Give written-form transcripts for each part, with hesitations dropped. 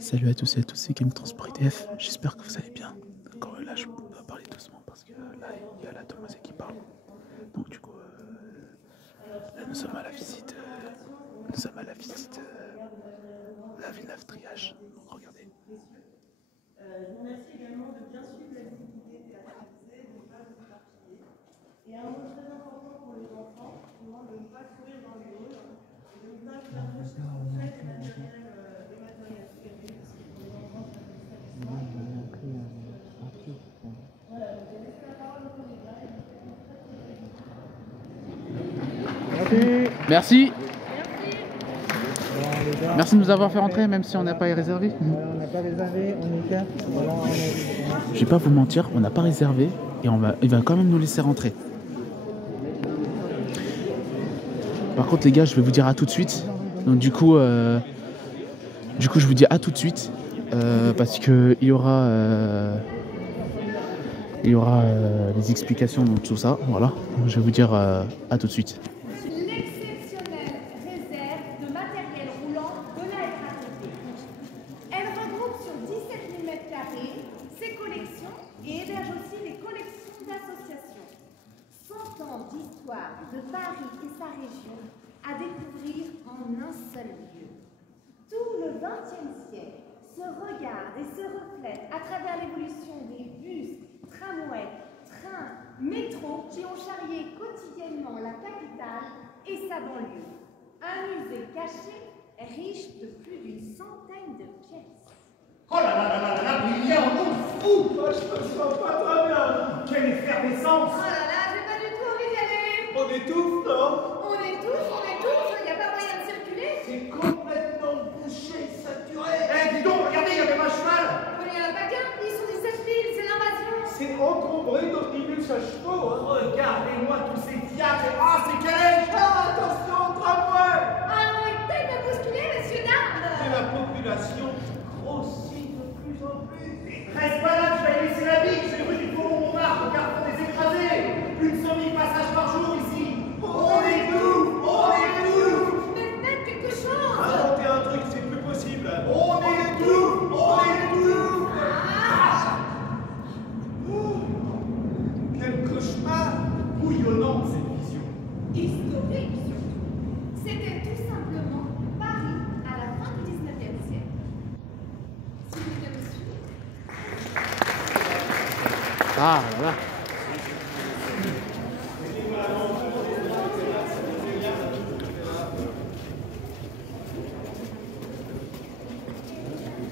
Salut à tous et à tous, c'est Game Transport IDF, j'espère que vous allez bien. Encore là, je peux parler doucement parce que là, il y a la demoiselle qui parle. Donc du coup, là, nous sommes à la visite, la Villeneuve Triage. Donc regardez. Je vous remercie également de bien suivre la visibilité théâtralisée, de ne pas vous éparpiller. Et un mot très important pour les enfants, souvent de ne pas courir dans les halls et de ne pas faire toucher en fait les matériels scellés, parce que pour les enfants, ça peut être stressant. Voilà, donc je vais laisser la parole au candidat et je vous souhaite très Merci. Merci de nous avoir fait rentrer, même si on n'a pas réservé. On n'a pas réservé, on est quatre. Voilà, Je vais pas vous mentir, on n'a pas réservé et il va quand même nous laisser rentrer. Par contre les gars, je vais vous dire à tout de suite. Donc du coup je vous dis à tout de suite parce que il y aura des explications dans tout ça. Voilà, je vais vous dire à tout de suite. L'exceptionnelle réserve de matériel roulant de la RATP. Elle regroupe sur 17 000 m² ses collections et héberge aussi les collections d'associations. 100 ans d'histoire de Paris et sa région à découvrir en un seul lieu. Tout le XXe siècle se regarde et se reflète à travers l'évolution des bus, tramways, trains, métros qui ont charrié quotidiennement la capitale et sa banlieue. Un musée caché riche de plus d'une centaine de pièces. Oh là là là là là là, mais il y a un monde fou! je me sens pas très bien. Quelle effervescence! Oh là là, j'ai pas du tout envie d'y aller. On étouffe, non? On étouffe, il n'y a pas moyen de circuler. C'est complètement bouché, saturé. Eh, dis donc, regardez, il y a même un cheval! Il n'y en a pas qu'un, ils sont 17 000, c'est l'invasion. C'est encombré d'omnibus à chevaux. Hein. Regardez-moi tous ces diables! Ah, c'est calèche! Ah, attention, tramway! Ah, on est peut-être me bousculer, monsieur Et Dard. la population grossit de plus en plus. Reste pas là, je vais laisser la vie! C'est rue du Faubourg-Montmartre, au carrefour des écrasés! Plus de 100 000 passages par jour ici! On étouffe! On étouffe! Mais faites quelque chose. Inventer un truc, c'est plus possible. On étouffe! On étouffe! Quel cauchemar Bouillonnante cette vision! Historique surtout. C'était tout simplement Paris à la fin du 19e siècle. Si vous voulez me suivre. Ah là là.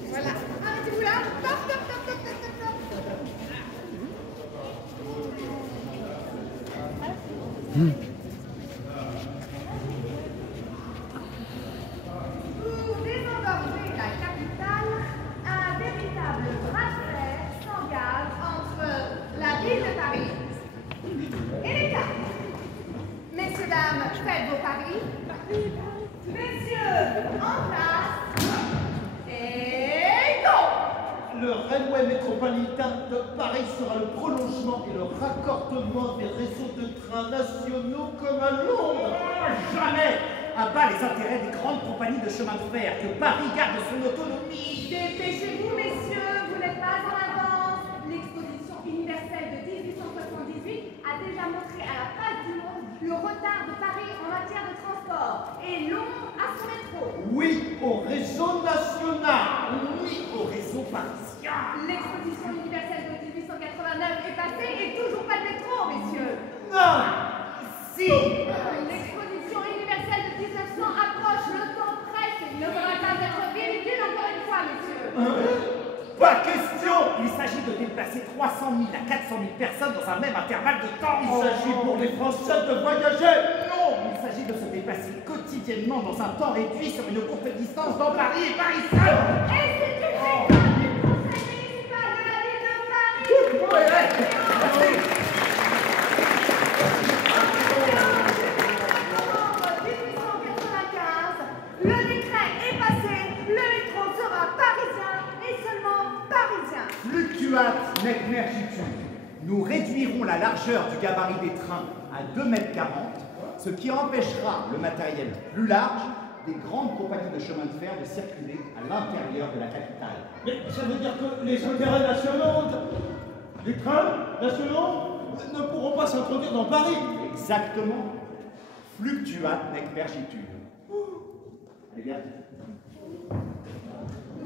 Voilà. Arrêtez-vous là. Stop, stop, stop, stop, stop, stop, Pour désengorger la capitale, un véritable bras de fer s'engage entre la ville de Paris et l'État. Messieurs, dames, faites vos paris. Messieurs, en place. Et go! Le railway métropolitain de Paris sera le prolongement et le raccordement des réseaux de trains nationaux comme à Londres. Jamais! À bas les intérêts des grandes compagnies de chemin de fer, que Paris garde son autonomie! Dépêchez-vous, messieurs, vous n'êtes pas en avance. L'exposition universelle de 1878 a déjà montré à la face du monde le retard de Paris en matière de transport et Londres à son métro. Oui au réseau national. Oui au réseau parisien! L'exposition universelle de 1889 est passée et toujours pas de métro, messieurs. Non. Si! L'exposition universelle de 1900 approche, le temps presse et il ne faudra pas être ridicule encore une fois, messieurs. Pas question! Il s'agit de déplacer 300 000 à 400 000 personnes dans un même intervalle de temps! Il s'agit pour les Français de voyager. Non! Il s'agit de se déplacer quotidiennement dans un temps réduit sur une courte distance dans Paris et Paris seul! Et c'est une réforme du conseil municipal de la ville de Paris. Le décret est passé, le métro sera parisien et seulement parisien. Fluctuat nec mergitur. Nous réduirons la largeur du gabarit des trains à 2,40 m, ce qui empêchera le matériel plus large des grandes compagnies de chemin de fer de circuler à l'intérieur de la capitale. Mais ça veut dire que les intérêts nationaux, les trains nationaux ne pourront pas s'introduire dans Paris. Exactement. Fluctuat nec pergitur. Eh bien,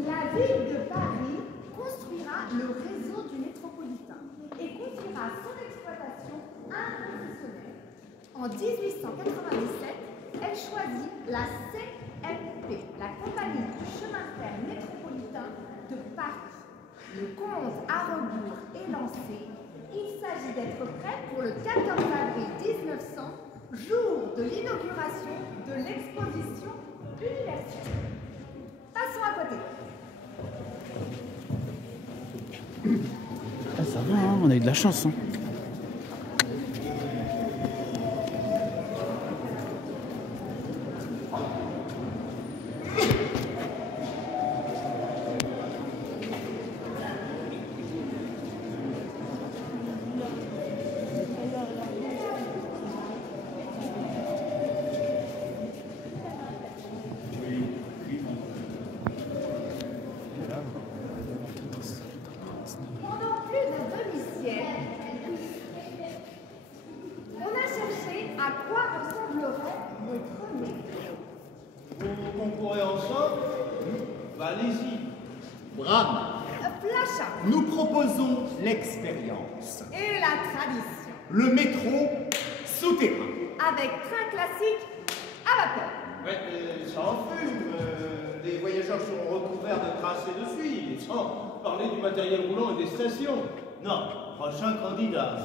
La ville de Paris construira le réseau du métropolitain et confiera son exploitation à un professionnel. En 1897, elle choisit la CMP, la Compagnie du chemin de fer métropolitain de Paris. Le compte à rebours est lancé. Il s'agit d'être prêt pour le 14 avril 1900, jour de l'inauguration de l'exposition universelle. Passons à côté. Ah, ça va, hein, on a eu de la chance. Hein. Pendant plus d'un demi-siècle, on a cherché à quoi ressemblerait notre métro. Vous concourez ensemble? Bah, allez-y. Bram, Placha nous proposons l'expérience. et la tradition, Le métro souterrain. avec train classique à vapeur. Ouais, ça en fume. Les voyageurs seront recouverts de traces et de suies, sans parler du matériel roulant et des stations. Non, prochain candidat.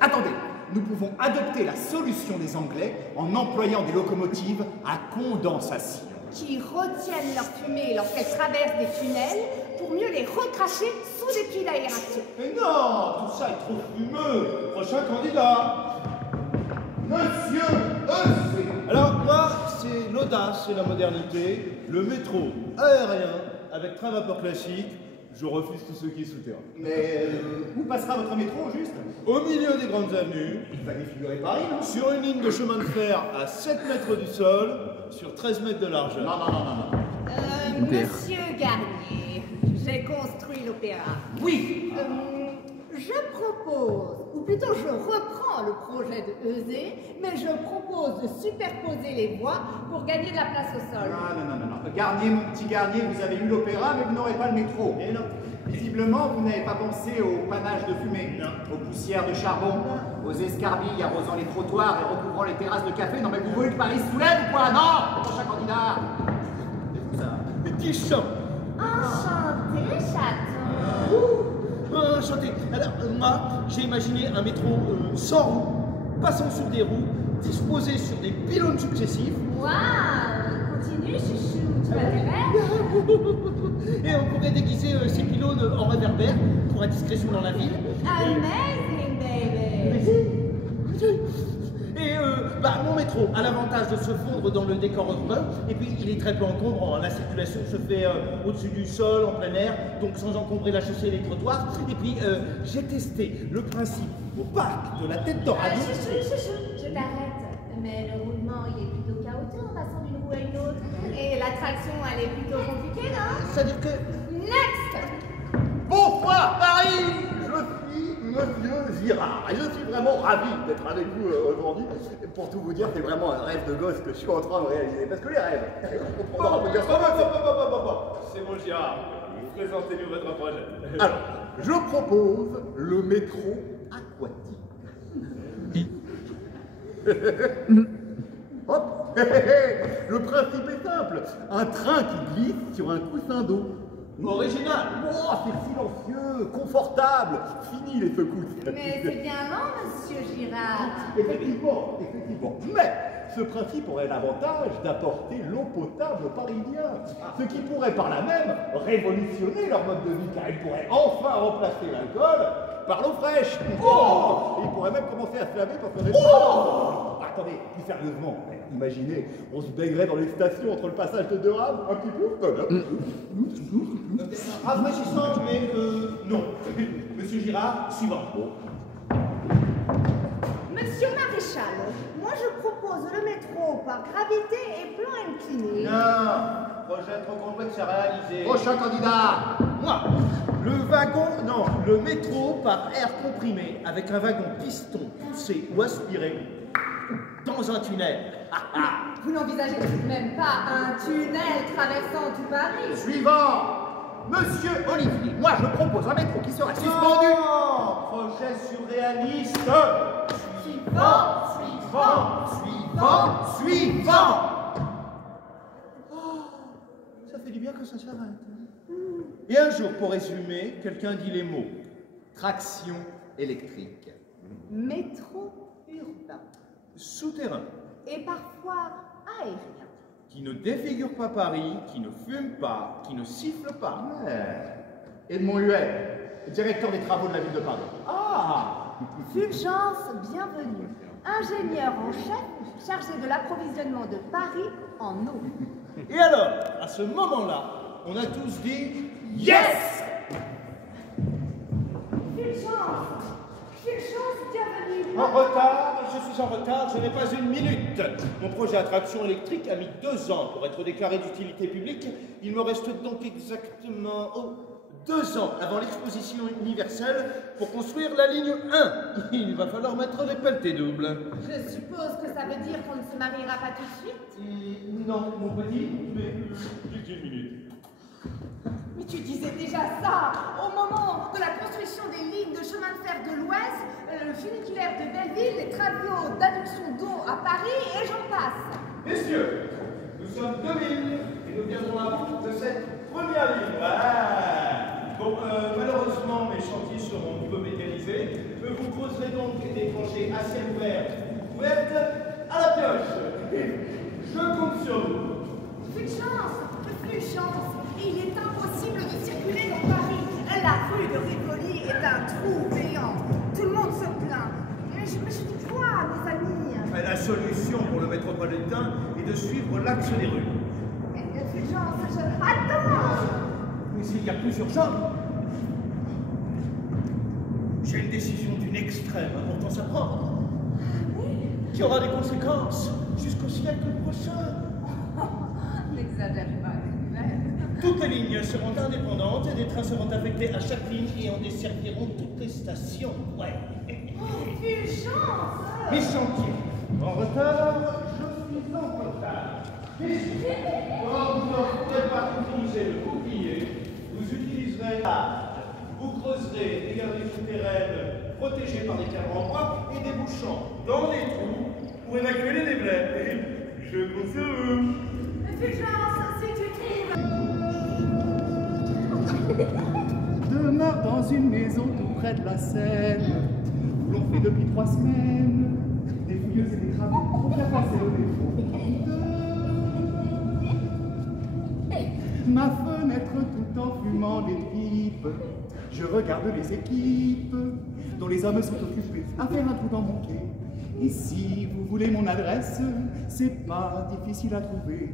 Attendez, nous pouvons adopter la solution des Anglais en employant des locomotives à condensation. Qui retiennent leur fumée lorsqu'elles traversent des tunnels pour mieux les recracher sous des puits d'aération. Mais non, tout ça est trop fumeux. Prochain candidat. Monsieur E.C. Alors, moi, c'est l'audace et la modernité, le métro aérien avec train vapeur classique. Je refuse tout ce qui est souterrain. Mais où passera votre métro, au juste? Au milieu des grandes avenues, Il va défigurer Paris, non? sur une ligne de chemin de fer à 7 mètres du sol, sur 13 mètres de largeur. Non. Monsieur Garnier, j'ai construit l'opéra. Oui. Je propose, ou plutôt je reprends le projet de Eusé, mais je propose de superposer les voies pour gagner de la place au sol. Non. Garnier, mon petit Garnier, vous avez eu l'opéra, mais vous n'aurez pas le métro. Et non. Visiblement, vous n'avez pas pensé au panache de fumée, Non. aux poussières de charbon, aux escarbilles arrosant les trottoirs et recouvrant les terrasses de café. Non, mais vous voulez que Paris se soulève ou quoi? Non. Prochain candidat. Mais qui chante? Enchanté, chaton. Enchanté. Alors, moi, j'ai imaginé un métro sans roues, passant sur des roues, disposé sur des pylônes successifs. Waouh, continue, chouchou, tu m'intéresses? Et on pourrait déguiser ces pylônes en réverbère pour la discrétion dans la ville. Amazing, baby. Et mon métro a l'avantage de se fondre dans le décor urbain, et puis il est très peu encombrant. La circulation se fait au-dessus du sol, en plein air, donc sans encombrer la chaussée et les trottoirs. Et puis j'ai testé le principe au parc de la Tête d'Oradou. Chouchou, je t'arrête. Mais le roulement, il est plutôt chaotique en passant d'une roue à une autre. Et l'attraction, elle est plutôt compliquée, non? C'est-à-dire que... Next! Bonsoir Paris, je suis Monsieur Girard et je suis vraiment ravi d'être avec vous aujourd'hui. Pour tout vous dire, c'est vraiment un rêve de gosse que je suis en train de réaliser. Parce que les rêves, on peut dire ça. C'est mon Girard. Présentez-nous votre projet. Alors, je propose le métro aquatique. Hop. Le principe est simple. Un train qui glisse sur un coussin d'eau. Original. Oh, c'est silencieux, confortable. Fini les secousses. Mais c'est bien lent, monsieur Girard. Effectivement. Mais ce principe aurait l'avantage d'apporter l'eau potable aux Parisiens, ce qui pourrait par là même révolutionner leur mode de vie, car ils pourraient enfin remplacer l'alcool par l'eau fraîche. Et ils pourraient même commencer à se laver pour faire des... Attendez, plus sérieusement, imaginez, on se baignerait dans les stations entre le passage de deux rames, un petit peu. Rafraîchissant, mais non. Monsieur Girard, suivant. Monsieur Monsieur Maréchal, moi je propose le métro par gravité et plan incliné. Non, projet trop complexe à réaliser. Prochain candidat. Moi, le métro par air comprimé avec un wagon piston poussé ou aspiré dans un tunnel. Vous n'envisagez tout de même pas un tunnel traversant tout Paris? Suivant. Monsieur Olivier, moi je propose un métro qui sera suspendu. Non, projet surréaliste. Suivant. Ça fait du bien que ça s'arrête. Et un jour, pour résumer, quelqu'un dit les mots. Traction électrique. Métro urbain. Souterrain. Et parfois aérien. Qui ne défigure pas Paris, qui ne fume pas, qui ne siffle pas. Edmond Huet, directeur des travaux de la ville de Paris. Ah! Fulgence, bienvenue. Ingénieur en chef, chargé de l'approvisionnement de Paris en eau. Et alors, à ce moment-là, on a tous dit yes! Fulgence, bienvenue. En retard, je suis en retard, je n'ai pas une minute. Mon projet à traction électrique a mis 2 ans pour être déclaré d'utilité publique. Il me reste donc exactement 2 ans avant l'exposition universelle pour construire la ligne 1. Il va falloir mettre les pelletés doubles. Je suppose que ça veut dire qu'on ne se mariera pas tout de suite? Non, mon petit, mais juste une minute. Mais tu disais déjà ça au moment de la construction des lignes de chemin de fer de l'Ouest, le funiculaire de Belleville, les travaux d'adduction d'eau à Paris et j'en passe. Messieurs, nous sommes 2000 et nous viendrons à bout de cette première ligne. Voilà. Bon, malheureusement, mes chantiers seront peu mécanisés. Vous creuserez donc des tranchées à ciel ouvert, ouvertes à la pioche. Je compte sur vous. Fulgence, il est impossible de circuler dans Paris. La rue de Rivoli est un trou béant. Tout le monde se plaint. Mais je dis quoi, mes amis? La solution pour le métropolitain est de suivre l'axe des rues. Fulgence, attends! Mais s'il y a plus urgent, j'ai une décision d'une extrême importance à prendre, qui aura des conséquences jusqu'au siècle prochain. N'exagère pas. Toutes les lignes seront indépendantes et des trains seront affectés à chaque ligne et en desserviront toutes les stations. Ouais. Fulgence! Mes chantiers. En retard, je suis en retard. Quand vous n'aurez pas utilisé le bouclier, vous utiliserez l'arche. Vous creuserez des galeries souterraines protégées par des cadres en bois et débouchant dans les trous pour évacuer les déblais. Je compte sur vous. Fulgence, si tu trouves... Demeure dans une maison tout près de la Seine, où l'on fait depuis 3 semaines des fouilleuses et des travaux pour faire passer le défaut. Ma fenêtre tout en fumant des pipes, je regarde les équipes dont les hommes sont occupés à faire un trou dans mon quai. Et si vous voulez mon adresse, c'est pas difficile à trouver.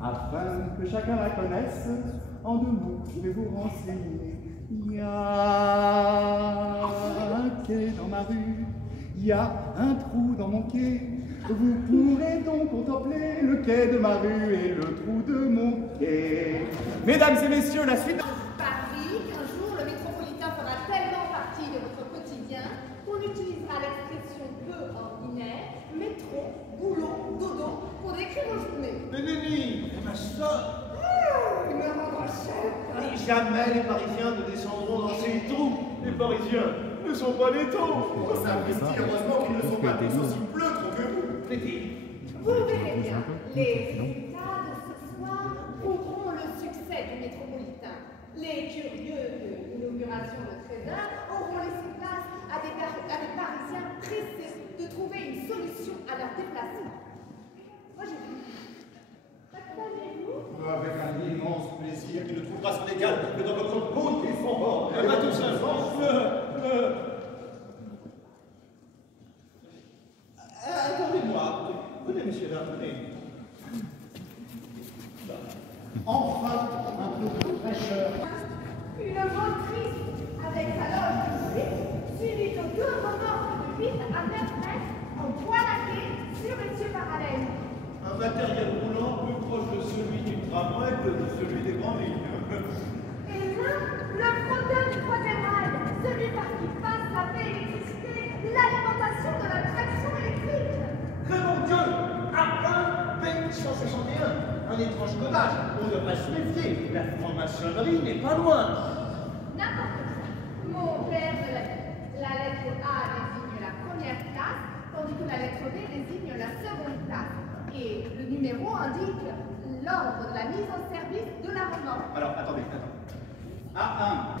Afin que chacun la connaisse, en 2 mots, je vais vous renseigner. Il y a un quai dans ma rue, il y a un trou dans mon quai. Vous pourrez donc contempler le quai de ma rue et le trou de mon quai. Mesdames et messieurs, la suite... Paris, qu'un jour le métropolitain fera tellement partie de votre quotidien qu'on utilisera l'expression peu ordinaire, métro, boulot, dodo, pour décrire vos journées. Mais Nenni, ma soeur, Il me rendra cher. jamais les Parisiens ne descendront dans ces trous. Les Parisiens ne sont pas des taupes. Sapristi, heureusement qu'ils ne sont pas tous aussi pleutres que vous. Vous verrez bien, les résultats de ce soir prouveront le succès du métropolitain. Les curieux de l'inauguration de Trésor auront laissé place à des Parisiens pressés de trouver une solution à leur déplacement. Moi j'ai vu. Partagez-vous? Avec un immense plaisir qui ne trouvera son égal que dans votre beauté sans borne. Pas tout seul. Attendez-moi. Venez, messieurs, là, venez. Enfin, un peu de fraîcheur. Une motrice avec sa loge de suite, suivie de 2 remorques de 8 à 9 mètres en de celui des grandes lignes. Et là, le frotteur du troisième rail, celui par qui passe la paix électricité, l'alimentation de la traction électrique. Que mon Dieu, A1, B161, un étrange codage, on devrait se méfier, la franc-maçonnerie n'est pas loin. N'importe quoi. Mon père me l'a dit. La lettre A désigne la première classe, tandis que la lettre B désigne la seconde classe. Et le numéro indique l'ordre de la mise en service de la remorque. Alors, attendez. A1.